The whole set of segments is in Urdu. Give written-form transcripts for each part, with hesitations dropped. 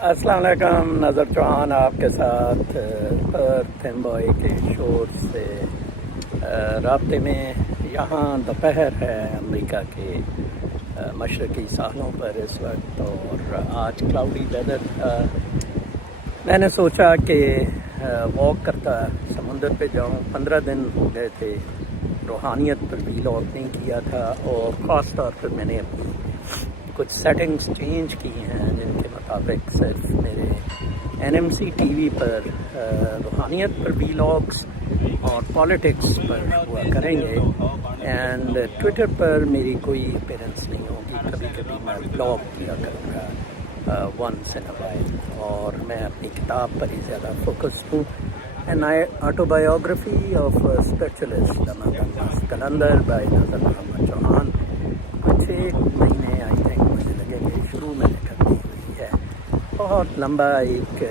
السلام علیکم، نظر چوہان آپ کے ساتھ پرتھ امبوائے کے شور سے رابطے میں۔ یہاں دوپہر ہے امریکہ کے مشرقی ساحلوں پر اس وقت، اور آج کلاؤڈی ویدر تھا۔ میں نے سوچا کہ واک کرتا سمندر پہ جاؤں۔ 15 دن ہو گئے تھے روحانیت پر بھی لاک نہیں کیا تھا، اور خاص طور پر میں نے اپنی کچھ سیٹنگز چینج کی ہیں جن کے مطابق صرف میرے NMC ٹی وی پر روحانیت پر ویلاگس اور پالیٹکس پر ہوا کریں گے، اینڈ ٹویٹر پر میری کوئی اپیرنس نہیں ہوگی۔ کبھی کبھی میں بلاگ کیا کروں گا ونس ان اے وائل، اور میں اپنی کتاب پر ہی زیادہ فوکسڈ ہوں۔ این آٹوبایوگرافی آف اسپرچولیسٹ قلندر بائی نظر محمد چوہان، کچھ 1 مہینے آئی تھنک مجھے لگے کہ شروع میں نے کر دی ہوئی ہے۔ بہت لمبا ایک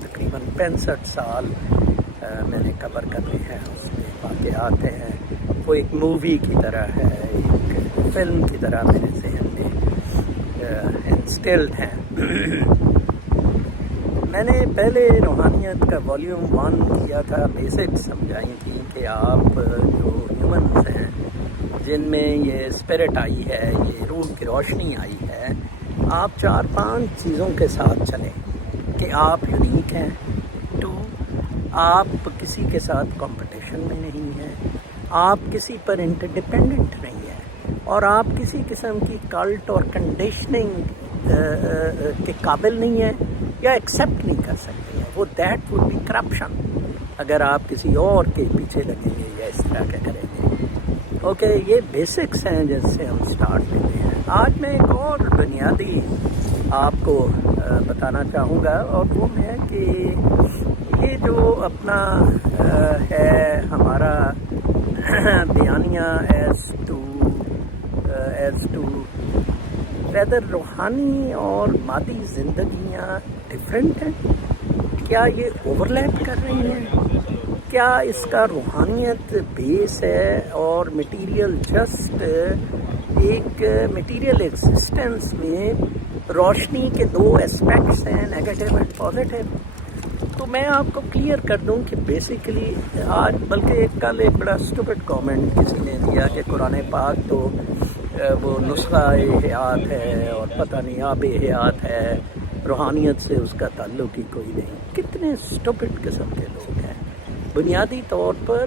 تقریباً 65 سال میں نے کور کرنے ہیں، اس میں واقعات ہیں، وہ ایک مووی کی طرح ہے، ایک فلم کی طرح میرے ذہن میں انسٹلڈ ہیں۔ میں نے پہلے روحانیت کا والیوم 1 کیا تھا، بیسک سمجھائی تھی کہ آپ جو ہیومنز ہیں جن میں یہ اسپرٹ آئی ہے، یہ روح کی روشنی آئی ہے، آپ 4-5 چیزوں کے ساتھ چلیں کہ آپ یونیک ہیں۔ 2، آپ کسی کے ساتھ کمپٹیشن میں نہیں ہیں، آپ کسی پر انٹرڈیپینڈنٹ نہیں ہیں، اور آپ کسی قسم کی کلٹ اور کنڈیشننگ کے قابل نہیں ہیں یا ایکسیپٹ نہیں کر سکتے ہیں۔ وہ دیٹ وڈ بی کرپشن اگر آپ کسی اور کے پیچھے لگیں گے یا اس طرح کے کریں گے۔ اوکے، یہ بیسکس ہیں جس سے ہم سٹارٹ لیتے ہیں۔ آج میں ایک اور بنیادی آپ کو بتانا چاہوں گا، اور وہ ہے کہ یہ جو اپنا ہے ہمارا بیانیہ ایز ٹو ویدر روحانی اور مادی زندگیاں ڈفرینٹ ہیں، کیا یہ اوورلیپ کر رہی ہیں؟ کیا اس کا روحانیت بیس ہے اور مٹیریل جسٹ ایک مٹیریل ایگزسٹنس میں روشنی کے 2 اسپیکٹس ہیں، نیگیٹو اینڈ پازیٹیو؟ تو میں آپ کو کلیئر کر دوں کہ بیسیکلی آج، بلکہ کل ایک بڑا اسٹوپڈ کامنٹ کسی نے دیا کہ قرآن پاک تو وہ نسخہ حیات ہے اور پتہ نہیں آب حیات ہے، روحانیت سے اس کا تعلق ہی کوئی نہیں۔ کتنے اسٹوپڈ قسم کے لوگ ہیں۔ بنیادی طور پر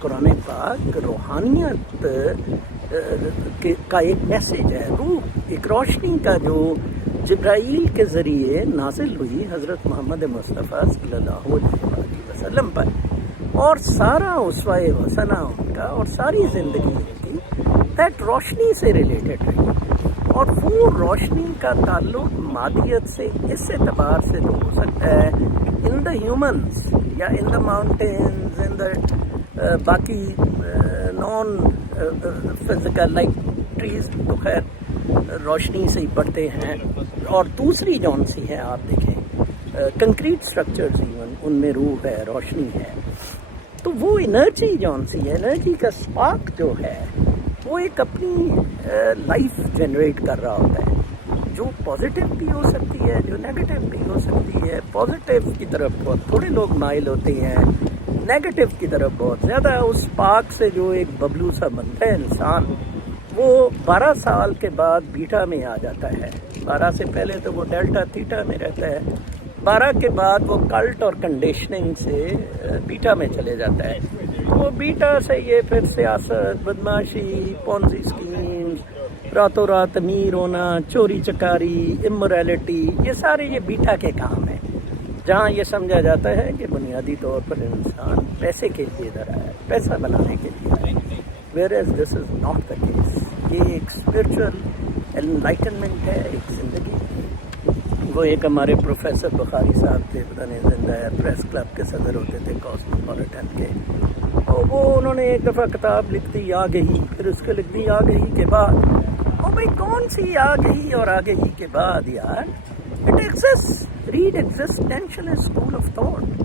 قرآن پاک روحانیت کا ایک میسیج ہے، روح، ایک روشنی کا جو جبرائیل کے ذریعے نازل ہوئی حضرت محمد مصطفیٰ صلی اللہ علیہ وسلم پر، اور سارا اسوہ حسنہ ان کا اور ساری زندگی ان کی دیٹ روشنی سے ریلیٹڈ رہی، اور وہ روشنی کا تعلق مادیت سے اس اعتبار سے تو ہو سکتا ہے ان دا ہیومنز یا ان دا ماؤنٹینز، ان دا باقی نان فزیکل لائک ٹریز تو خیر روشنی سے ہی پڑتے ہیں، اور دوسری جون سی ہے آپ دیکھیں کنکریٹ سٹرکچرز، ایون ان میں روح ہے، روشنی ہے۔ تو وہ انرجی جون سی ہے، انرجی کا سپارک جو ہے وہ ایک اپنی لائف جنریٹ کر رہا ہوتا ہے، جو پازیٹیو بھی ہو سکتی ہے، جو نیگیٹو بھی ہو سکتی ہے۔ پازیٹیو کی طرف بہت تھوڑے لوگ مائل ہوتے ہیں، نیگیٹو کی طرف بہت زیادہ۔ اس سپارک سے جو ایک ببلو سا بنتا ہے انسان، وہ 12 سال کے بعد بیٹا میں آ جاتا ہے۔ 12 سے پہلے تو وہ ڈیلٹا تھیٹا میں رہتا ہے، 12 کے بعد وہ کلٹ اور کنڈیشننگ سے بیٹا میں چلے جاتا ہے۔ وہ بیٹا سے یہ پھر سیاست، بدماشی، پونزی اسکیمز، راتوں رات امیر ہونا، چوری چکاری، امورالٹی، یہ سارے یہ بیٹا کے کام ہیں، جہاں یہ سمجھا جاتا ہے کہ بنیادی طور پر انسان پیسے کے لیے ادھر آیا ہے، پیسہ بنانے کے لیے آیا ہے، whereas this is not the case۔ یہ ایک اسپرچل انلائٹنمنٹ ہے، ایک زندگی۔ وہ ایک ہمارے پروفیسر بخاری صاحب تھے، پتہ نہیں زندہ ہے، پریس کلب کے صدر ہوتے تھے کاسموپولیٹن کے، اور وہ انہوں نے ایک دفعہ کتاب لکھ دی آ گئی، پھر اس کو لکھ دی آ گئی کے بعد۔ او بھائی کون سی آ گئی اور آ گئی کے بعد یار؟ It exist, read existential school of thought,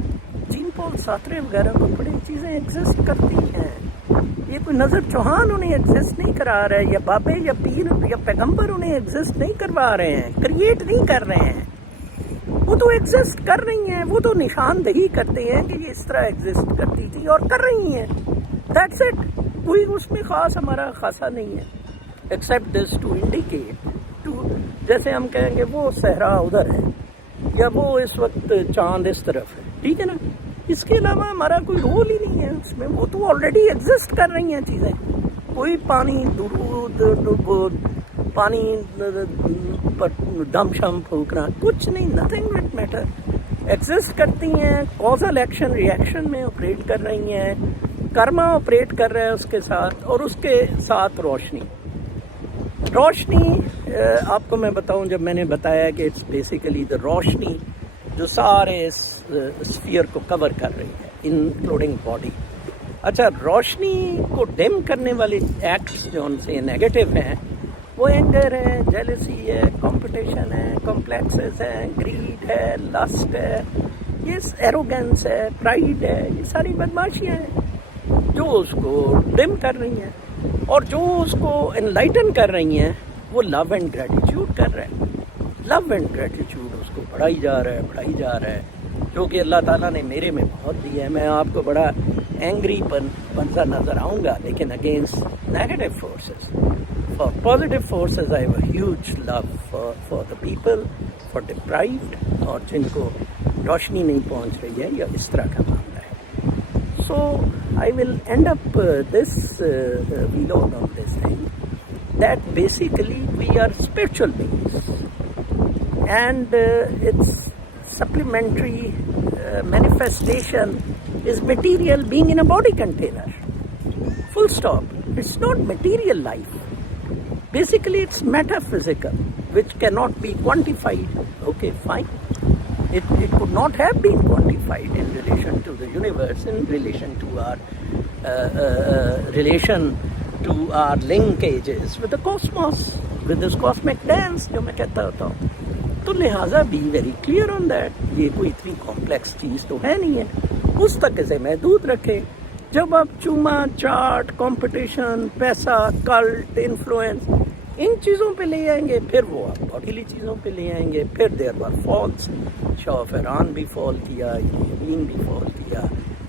Jean Paul Sartre وغیرہ کو پڑھے، چیزیں ایگزسٹ کرتی ہیں۔ یہ کوئی نظر چوہان انہیں ایگزسٹ نہیں کرا رہا ہے، یا بابے یا پیر یا پیغمبر انہیں ایگزسٹ نہیں کروا رہے ہیں، کریٹ نہیں کر رہے ہیں۔ تو ایگزسٹ کر رہی ہیں, وہ تو نشاندہی کرتے ہیں کہ یہ اس طرح ایگزسٹ کرتی تھی اور کر رہی ہیں. That's it. کوئی اس میں خاص ہمارا خاصا نہیں ہے except this to indicate to, جیسے ہم کہیں گے وہ صحرا ادھر ہے یا وہ اس وقت چاند اس طرف ہے, ٹھیک ہے نا. اس کے علاوہ ہمارا کوئی رول ہی نہیں ہے اس میں. وہ تو آلریڈی ایگزسٹ کر رہی ہیں چیزیں. کوئی پانی درود پانی پر دم شم پھونکنا کچھ نہیں, نتھنگ وٹ میٹر. ایگزسٹ کرتی ہیں, کازل ایکشن ری ایکشن میں آپریٹ کر رہی ہیں, کرما آپریٹ کر رہا ہے اس کے ساتھ, اور اس کے ساتھ روشنی. آپ کو میں بتاؤں, جب میں نے بتایا کہ اٹس بیسیکلی دا روشنی جو سارے اس اسفیئر کو کور کر رہی ہے انکلوڈنگ باڈی. اچھا, روشنی کو ڈم کرنے والے ایکٹس جو ان سے نیگیٹو ہیں وہ اینگر ہے, جیلسی ہے, کمپٹیشن ہے, کمپلیکسز ہیں, گریڈ ہے, لسٹ ہے, یہ ایروگنس ہے, پرائڈ ہے, یہ ساری بدماشیاں ہیں جو اس کو ڈم کر رہی ہیں. اور جو اس کو انلائٹن کر رہی ہیں وہ لو اینڈ گریٹیٹیوڈ کر رہے ہیں. لو اینڈ گریٹیٹیوڈ اس کو بڑھائی جا رہا ہے جو کہ اللہ تعالیٰ نے میرے میں بہت دی ہے. میں آپ کو بڑا اینگری بنتا نظر آؤں گا, لیکن against negative forces, for positive forces I have a huge love for the people, for deprived, اور جن کو روشنی نہیں پہنچ رہی ہے یا اس طرح کا معاملہ ہے. So I will end up this vlog on this thing, that basically we are spiritual beings, and its supplementary manifestation is material being in a body container. Full stop. It's not material life. Basically it's metaphysical, which cannot be quantified. Okay, fine. It could not have been quantified in relation to the universe, in relation to our relation to our linkages with the cosmos, with this cosmic dance جو میں کہتا ہوتا ہوں. تو لہٰذا be very clear on that. یہ کوئی اتنی کمپلیکس چیز تو ہے نہیں ہے, اس تک اسے محدود رکھے. جب آپ چوما چاٹ, کمپٹیشن, پیسہ, کلٹ, انفلوئنس, ان چیزوں پہ لے آئیں گے, پھر وہ آپ باڈیلی چیزوں پہ لے آئیں گے. پھر there are falls, Shah of Iran بھی فال کیا, یمین بھی فال کیا,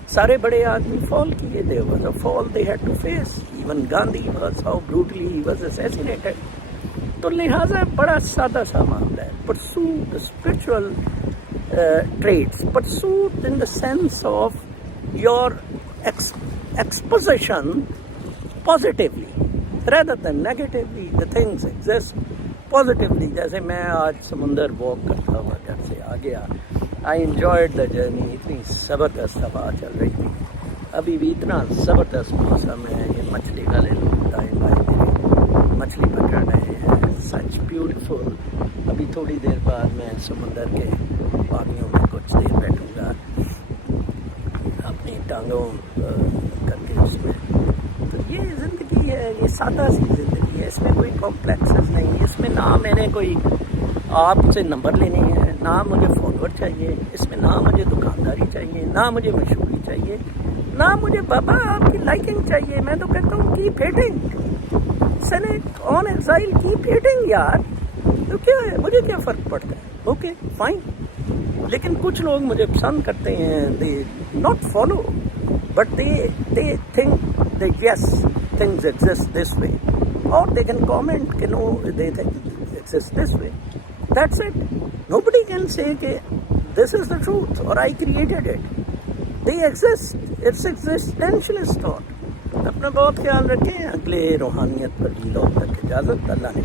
سارے بڑے آدمی فال کیے. There was a fall they had to face. Even Gandhi was how brutally he was assassinated. تو لہٰذا بڑا سادہ سا معاملہ ہے. Pursue the spiritual traits, pursued in the sense of your exposition positively rather than negatively. The things exist positively. جیسے میں آج سمندر واک کرتا ہوا گھر سے آ گیا, I enjoyed the journey. اتنی زبردست ہوا چل رہی تھی, ابھی بھی اتنا زبردست موسم ہے. یہ مچھلی والے لوگ دائیں بائیں میرے مچھلی پکڑ رہے ہیں, سچ بیوٹیفل. ابھی تھوڑی دیر بعد میں سمندر کے پانیوں میں کچھ دیر بیٹھوں گا اپنی ٹانگوں کر کے اس میں. تو یہ زندگی ہے, یہ سادہ سی زندگی ہے, اس میں کوئی کمپلیکسز نہیں. اس میں نہ میں نے کوئی آپ سے نمبر لینے ہیں, نہ مجھے فالوور چاہیے, اس میں نہ مجھے دکانداری چاہیے, نہ مجھے مشہوری چاہیے, نہ مجھے بابا آپ کی لائکنگ چاہیے. میں تو کہتا ہوں keep hating, sent on exile, keep hating یار. تو کیا ہے, مجھے کیا فرق پڑتا ہے. Okay fine. لیکن کچھ لوگ مجھے پسند کرتے ہیں, they not follow but they think they yes things exist this way, اور دے کین کامنٹ کہ no they exist this way. That's it. Nobody can say کہ دس از دا ٹروتھ اور I created it. They exist, it's existentialist thought. اپنا بہت خیال رکھیں. اگلے روحانیت پر ویلاگ تک اجازت. اللہ نے